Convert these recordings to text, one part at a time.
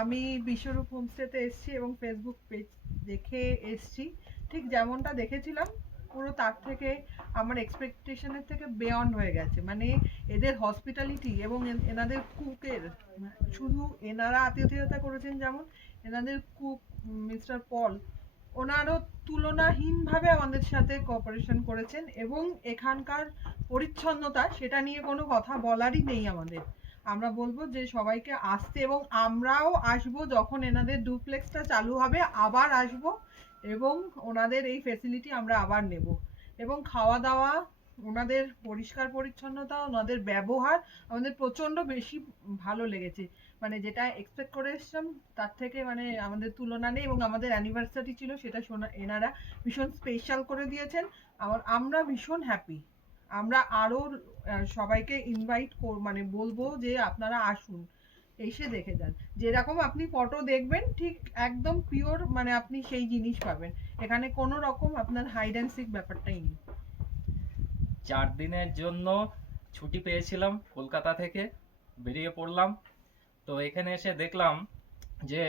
আমি বিশ্বরূপ হোমস্টেতে এসেছি এবং ফেসবুক পেজ দেখে এসেছি। ঠিক যেমনটা দেখেছিলাম পুরো তার থেকে আমার এক্সপেকটেশনের থেকে বিয়ন্ড হয়ে গেছে। মানে এদের হসপিটালিটি এবং এনাদের কুকের, শুধু এনারা আতিথেয়তা করেছেন যেমন, এনাদের কুক মিস্টার পল, ওনারও তুলনাহীনভাবে আমাদের সাথে কোঅপারেশন করেছেন এবং এখানকার পরিচ্ছন্নতা সেটা নিয়ে কোনো কথা বলারই নেই আমাদের। আমরা বলবো যে সবাইকে আসতে, এবং আমরাও আসবো যখন এনাদের ডুপ্লেক্সটা চালু হবে, আবার আসবো এবং ওনাদের এই ফেসিলিটি আমরা আবার নেব। এবং খাওয়া দাওয়া, ওনাদের পরিষ্কার পরিচ্ছন্নতা, ওনাদের ব্যবহার আমাদের প্রচণ্ড বেশি ভালো লেগেছে। মানে যেটা এক্সপেক্ট করে এসছিলাম তার থেকে মানে আমাদের তুলনা নেই। এবং আমাদের অ্যানিভার্সারি ছিল, সেটা এনারা ভীষণ স্পেশাল করে দিয়েছেন। আমরা ভীষণ হ্যাপি। আমরা আরও সবাইকে ইনভাইট মানে বলবো যে আপনারা আসুন, এসে দেখে যান। যেরকম আপনি ফটো দেখবেন ঠিক একদম পিওর, মানে আপনি সেই জিনিস পাবেন। এখানে কোনো রকম আপনার হাইড অ্যান্ড সিক ব্যাপারটাই নেই। 4 দিনের জন্য ছুটি পেয়েছিলাম, কলকাতা থেকে বেরিয়ে পড়লাম। তো এখানে এসে দেখলাম যে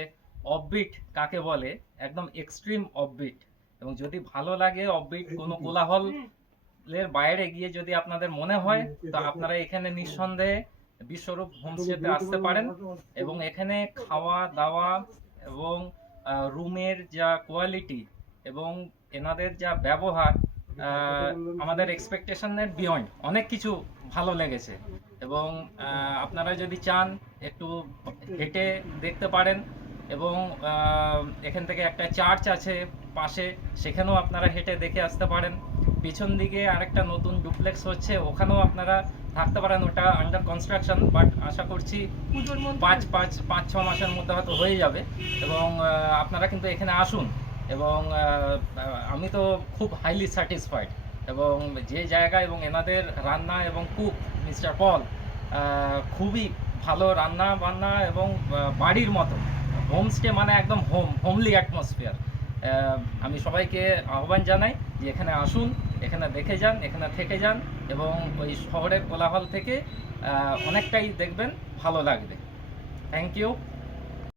অফবিট কাকে বলে, একদম এক্সট্রিম অফবিট। এবং যদি ভালো লাগে অফবিট, কোনো কোলাহলের বাইরে গিয়ে যদি আপনাদের মনে হয়, তো আপনারা এখানে নিঃসন্দেহে বিশ্বরূপ হোমস্টেতে আসতে পারেন। এবং এখানে খাওয়া দাওয়া এবং রুমের যা কোয়ালিটি এবং এনাদের যা ব্যবহার, আমাদের এক্সপেকটেশনের বিয়ন্ড, অনেক কিছু ভালো লেগেছে। এবং আপনারা যদি চান একটু হেঁটে দেখতে পারেন। এবং এখান থেকে একটা চার্চ আছে পাশে, সেখানেও আপনারা হেঁটে দেখে আসতে পারেন। পিছন দিকে আরেকটা নতুন ডুপ্লেক্স হচ্ছে, ওখানেও আপনারা থাকতে পারেন। ওটা আন্ডার কনস্ট্রাকশন, বাট আশা করছি পুজোর মধ্যে 5-6 মাসের মধ্যে হয়তো হয়ে যাবে। এবং আপনারা কিন্তু এখানে আসুন। এবং আমি তো খুব হাইলি স্যাটিসফাইড। এবং যে জায়গা এবং এনাদের রান্না এবং কুক মিস্টার পল, খুবই ভালো রান্না বান্না এবং বাড়ির মতো। হোমস্টে মানে একদম হোমলি অ্যাটমসফিয়ার। আমি সবাইকে আহ্বান জানাই যে এখানে আসুন, এখানে দেখে যান, এখানে থেকে যান। এবং ওই শহরের কোলাহল থেকে অনেকটাই দেখবেন ভালো লাগবে। Thank you.